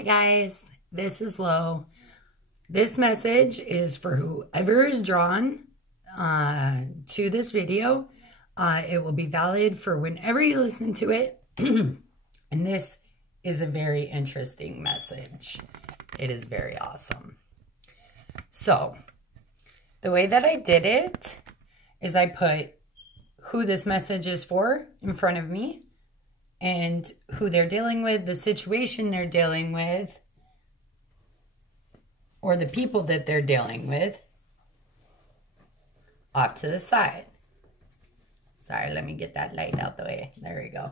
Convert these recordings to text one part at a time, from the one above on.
Hi guys, this is Lo. This message is for whoever is drawn to this video. It will be valid for whenever you listen to it. And this is a very interesting message. It is very awesome. So, the way that I did it is I put who this message is for in front of me and who they're dealing with, the situation they're dealing with, or the people that they're dealing with, off to the side. Sorry, let me get that light out the way. There we go.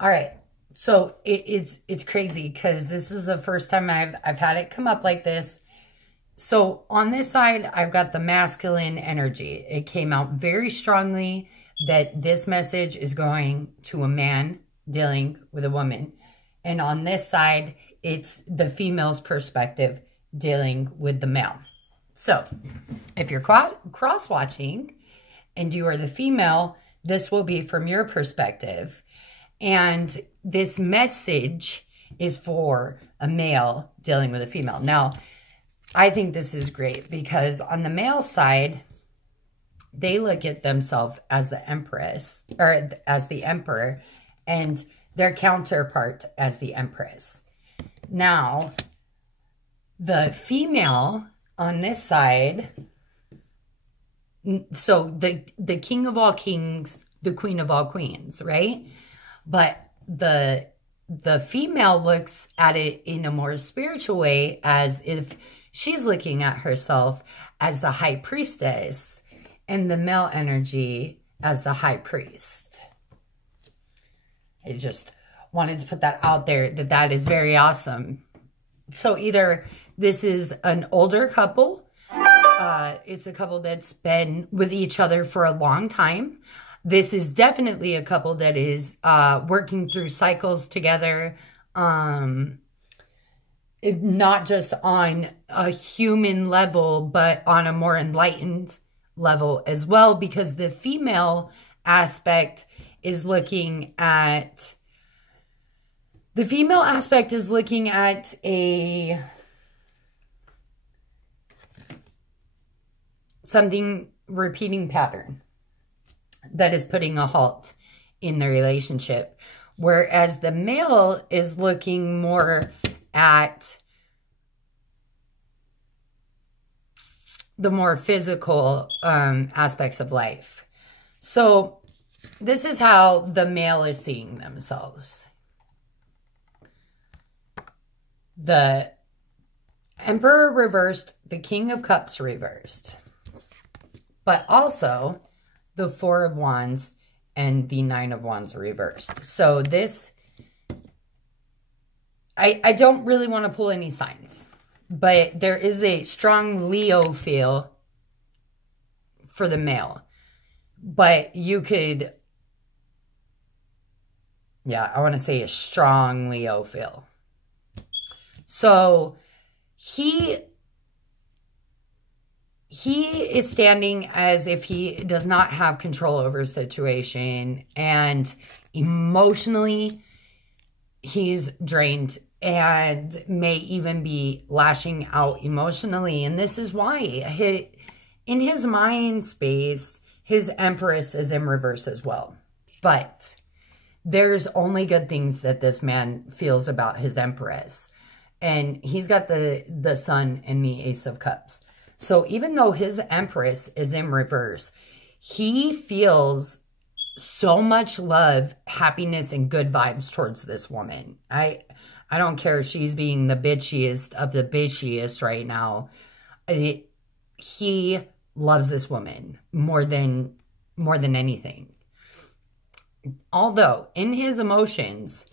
All right. So it's crazy because this is the first time I've had it come up like this. So on this side, I've got the masculine energy. It came out very strongly that this message is going to a man dealing with a woman. And on this side, it's the female's perspective dealing with the male. So if you're cross-watching and you are the female, this will be from your perspective. And this message is for a male dealing with a female. Now, I think this is great because on the male side, they look at themselves as the empress or as the emperor and their counterpart as the empress. Now, the female on this side, so the king of all kings, the queen of all queens, right? But the female looks at it in a more spiritual way as if she's looking at herself as the high priestess and the male energy as the high priest. I just wanted to put that out there, that is very awesome. So either this is an older couple, it's a couple that's been with each other for a long time. This is definitely a couple that is working through cycles together, not just on a human level, but on a more enlightened level as well, because the female aspect is looking at something repeating pattern that is putting a halt in the relationship, whereas the male is looking more at the more physical aspects of life. So this is how the male is seeing themselves. The Emperor reversed, the King of Cups reversed, but also the Four of Wands and the Nine of Wands reversed. So this, I don't really want to pull any signs, but there is a strong Leo feel for the male. But you could, yeah, I want to say a strong Leo feel. So he is standing as if he does not have control over his situation, and emotionally he's drained and may even be lashing out emotionally. And this is why in his mind space, his Empress is in reverse as well. But there's only good things that this man feels about his Empress. And he's got the Sun and the Ace of Cups. So even though his Empress is in reverse, he feels so much love, happiness, and good vibes towards this woman. I don't care if she's being the bitchiest of the bitchiest right now. He loves this woman more than anything. Although in his emotions,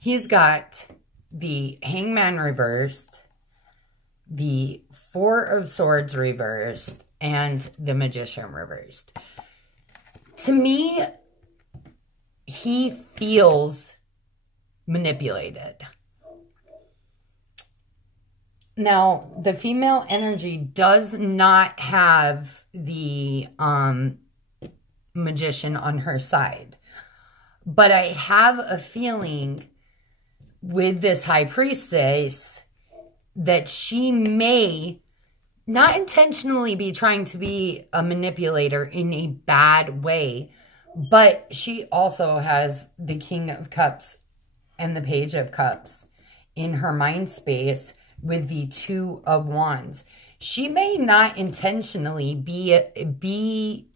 he's got the Hangman reversed, the Four of Swords reversed, and the Magician reversed. To me, he feels manipulated. Now, the female energy does not have the Magician on her side. But I have a feeling with this high priestess that she may not intentionally be trying to be a manipulator in a bad way, but she also has the King of Cups and the Page of Cups in her mind space with the Two of Wands. She may not intentionally be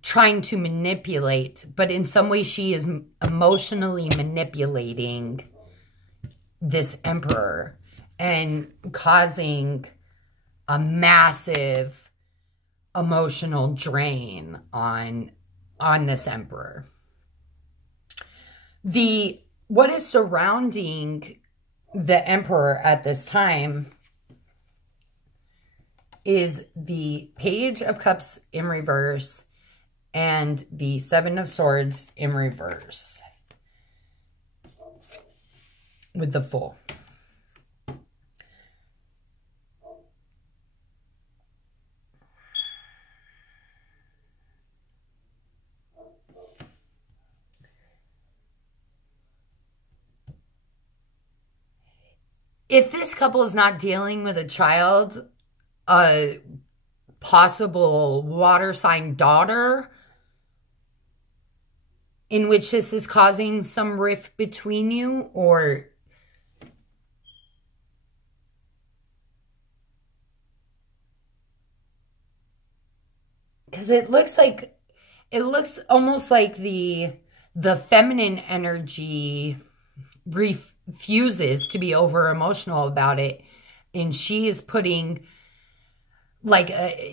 trying to manipulate, but in some way she is emotionally manipulating this Emperor and causing a massive emotional drain on this Emperor. What is surrounding the Emperor at this time is the Page of Cups in reverse and the Seven of Swords in reverse with the Fool. If this couple is not dealing with a child, a possible water sign daughter, in which this is causing some rift between you, or because it looks almost like the feminine energy refuses to be over emotional about it, and she is putting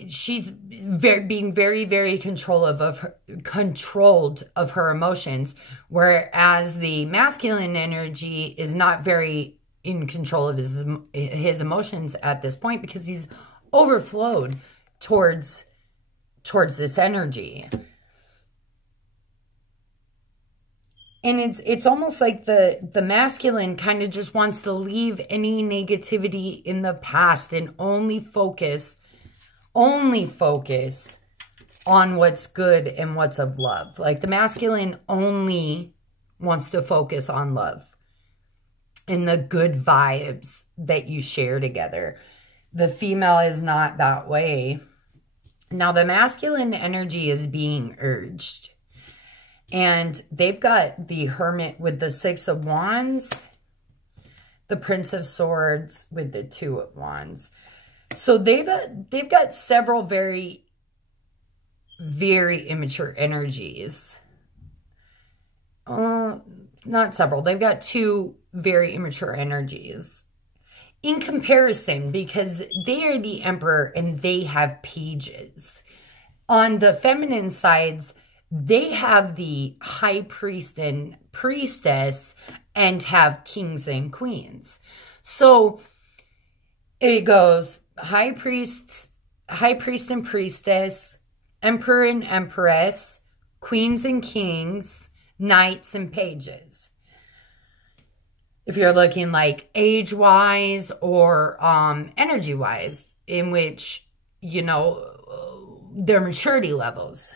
she's being very, very controlled of her emotions, whereas the masculine energy is not very in control of his emotions at this point, because he's overflowed towards this energy. And it's almost like the masculine kind of just wants to leave any negativity in the past and only focus on what's good and what's of love. Like the masculine only wants to focus on love and the good vibes that you share together. The female is not that way. Now the masculine energy is being urged. And they've got the Hermit with the Six of Wands, the Prince of Swords with the Two of Wands. So they've got several very, very immature energies. Not several. They've got two very immature energies in comparison, because they are the Emperor and they have pages. On the feminine sides, they have the High Priest and Priestess and have Kings and Queens. So it goes High Priest and Priestess, Emperor and Empress, Queens and Kings, Knights and Pages. If you're looking like age-wise or energy-wise, in which, you know, their maturity levels.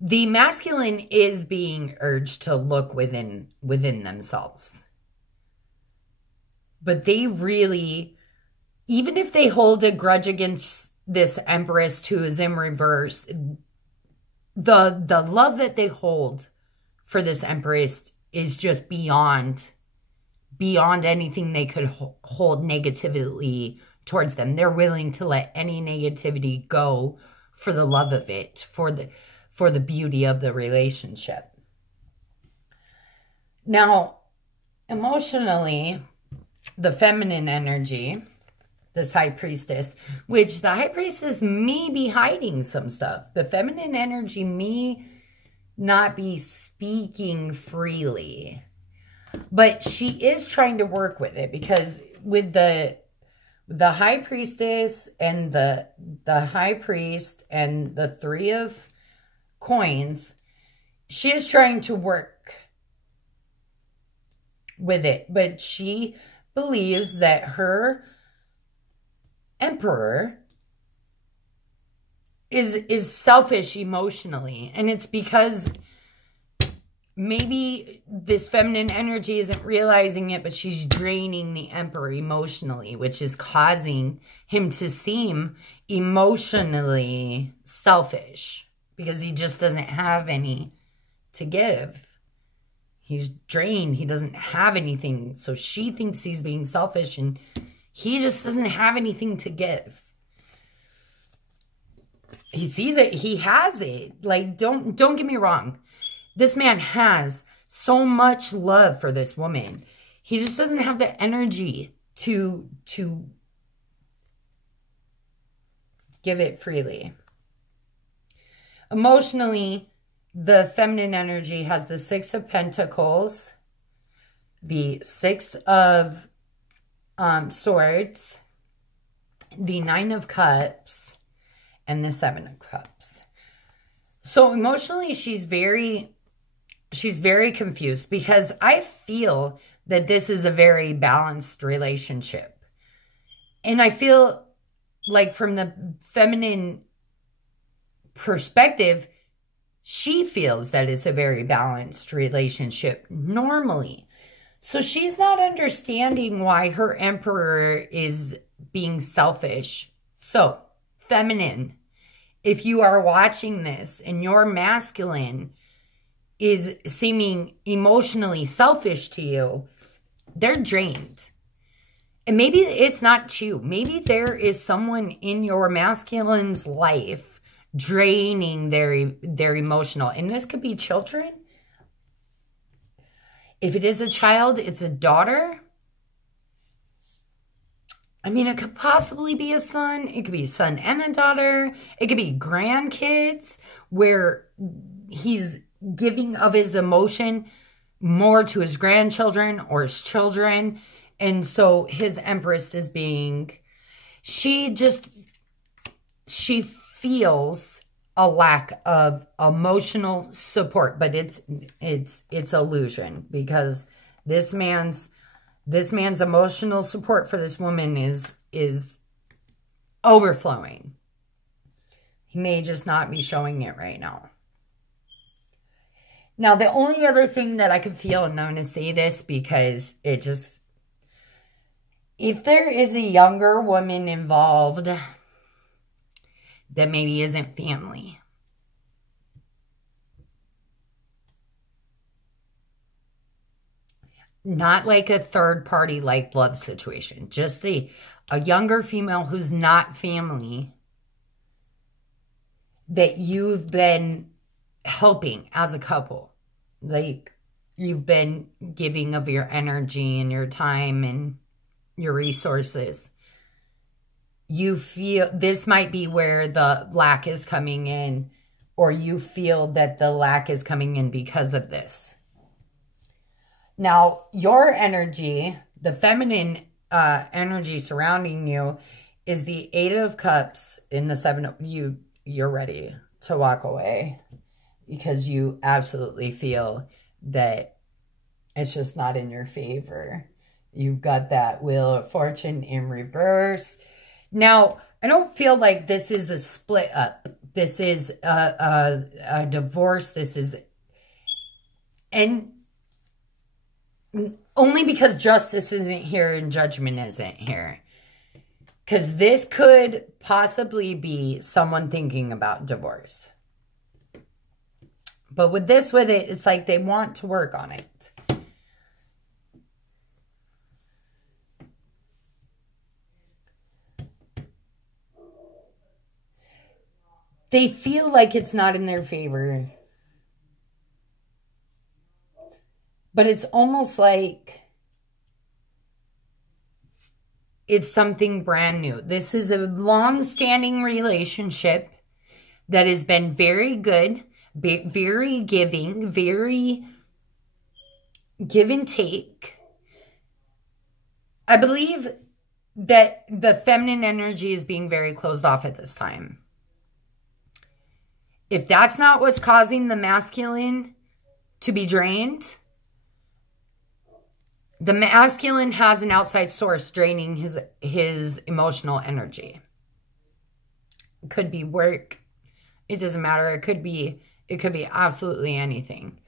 The masculine is being urged to look within themselves. But they really, even if they hold a grudge against this Empress who is in reverse, the love that they hold for this Empress is just beyond anything they could hold negatively towards them. They're willing to let any negativity go for the love of it, for the beauty of the relationship. Now, emotionally, the feminine energy, this High Priestess, which the High Priestess may be hiding some stuff. The feminine energy may not be speaking freely, but she is trying to work with it, because with the High Priestess and the High Priest and the Three of Coins, she is trying to work with it. But she believes that her emperor is selfish emotionally. And it's because maybe this feminine energy isn't realizing it, but she's draining the emperor emotionally, which is causing him to seem emotionally selfish because he just doesn't have any to give. He's drained. He doesn't have anything. So she thinks he's being selfish and he just doesn't have anything to give. He sees it. He has it. Like, don't get me wrong. This man has so much love for this woman. He just doesn't have the energy to give it freely. Emotionally, the feminine energy has the Six of Pentacles, the Six of Swords, the Nine of Cups, and the Seven of Cups. So emotionally, she's very confused because I feel that this is a very balanced relationship. And I feel like from the feminine perspective, she feels that it's a very balanced relationship normally. So she's not understanding why her emperor is being selfish. So, feminine, if you are watching this and your masculine is seeming emotionally selfish to you, they're drained. And maybe it's not you. Maybe there is someone in your masculine's life draining their emotional. And this could be children. If it is a child, it's a daughter. I mean, it could possibly be a son. It could be a son and a daughter. It could be grandkids where he's giving of his emotion more to his grandchildren or his children. And so his empress is being, she feels a lack of emotional support, but it's illusion because this man's emotional support for this woman is overflowing. He may just not be showing it right now. Now, the only other thing that I could feel, and I'm going to say this because it just, if there is a younger woman involved that maybe isn't family, not like a third party like love situation, just a younger female who's not family that you've been helping as a couple. Like, you've been giving of your energy and your time and your resources. You feel this might be where the lack is coming in, or you feel that the lack is coming in because of this. Now, your energy, the feminine energy surrounding you, is the Eight of Cups in the Seven of you're ready to walk away because you absolutely feel that it's just not in your favor. You've got that Wheel of Fortune in reverse. Now, I don't feel like this is a split up. This is a divorce. This is, and only because justice isn't here and judgment isn't here. Because this could possibly be someone thinking about divorce. But with it, it's like they want to work on it. They feel like it's not in their favor. But it's almost like it's something brand new. This is a long-standing relationship that has been very good, very giving, very give and take. I believe that the feminine energy is being very closed off at this time. If that's not what's causing the masculine to be drained, The masculine has an outside source draining his emotional energy. It could be work. It doesn't matter. It could be absolutely anything.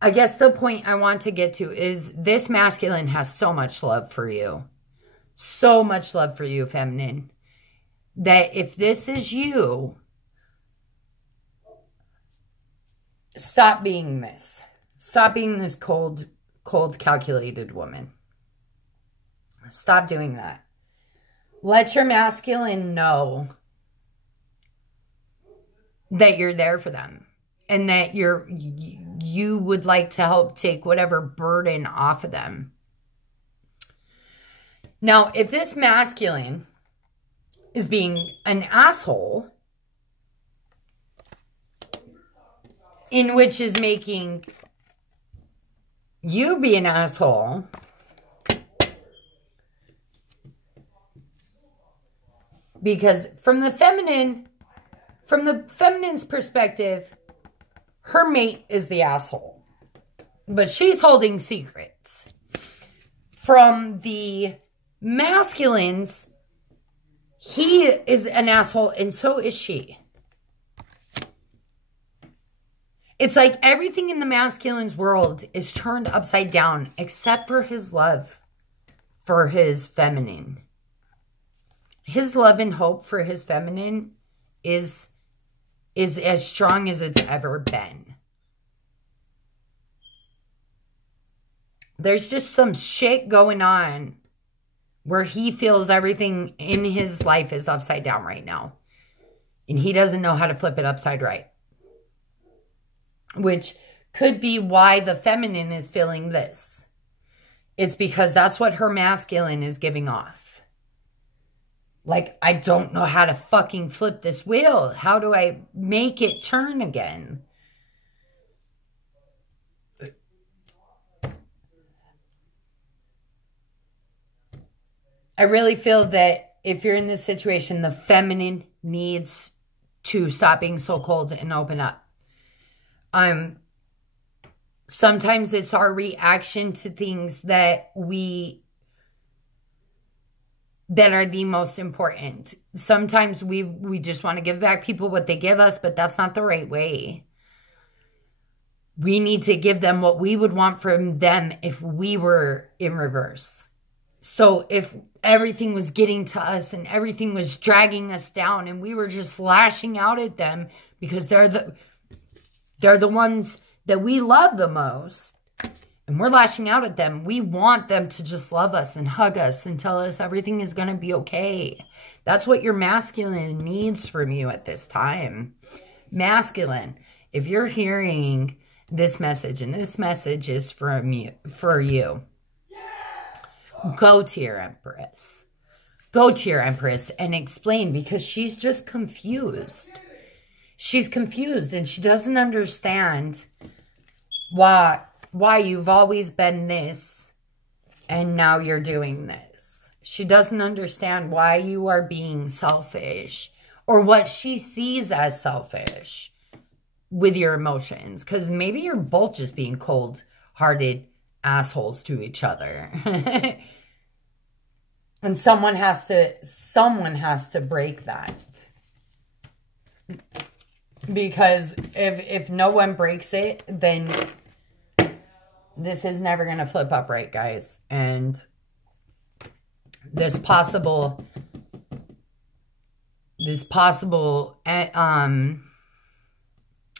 I guess the point I want to get to is this masculine has so much love for you. So much love for you, feminine. That if this is you, stop being this. Stop being this cold, calculated woman. Stop doing that. Let your masculine know that you're there for them. And that you would like to help take whatever burden off of them. Now, if this masculine is being an asshole, in which is making you be an asshole, because from the feminine's perspective, her mate is the asshole. But she's holding secrets. From the masculines, he is an asshole and so is she. It's like everything in the masculine's world is turned upside down except for his love for his feminine. His love and hope for his feminine is as strong as it's ever been. There's just some shit going on where he feels everything in his life is upside down right now. And he doesn't know how to flip it upside right. Which could be why the feminine is feeling this. It's because that's what her masculine is giving off. Like, I don't know how to fucking flip this wheel. How do I make it turn again? I really feel that if you're in this situation, the feminine needs to stop being so cold and open up. Sometimes it's our reaction to things that are the most important. Sometimes we just want to give back people what they give us, but that's not the right way. We need to give them what we would want from them if we were in reverse. So if everything was getting to us and everything was dragging us down and we were just lashing out at them because they're the ones that we love the most, and we're lashing out at them, we want them to just love us and hug us and tell us everything is going to be okay. That's what your masculine needs from you at this time. Masculine, if you're hearing this message, and this message is from you, for you, go to your Empress. Go to your Empress and explain, because she's just confused. She's confused and she doesn't understand why you've always been this and now you're doing this. She doesn't understand why you are being selfish or what she sees as selfish with your emotions. Because maybe you're both just being cold-hearted assholes to each other. And someone has to break that. Because if no one breaks it, then this is never going to flip up right, guys. And this possible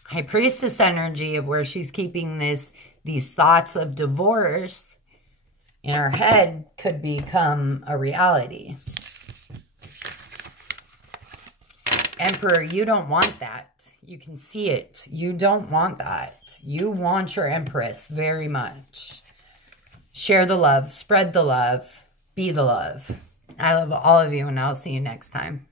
High Priestess energy of where she's keeping these thoughts of divorce in her head could become a reality. Emperor, you don't want that. You can see it. You don't want that. You want your Empress very much. Share the love. Spread the love. Be the love. I love all of you, and I'll see you next time.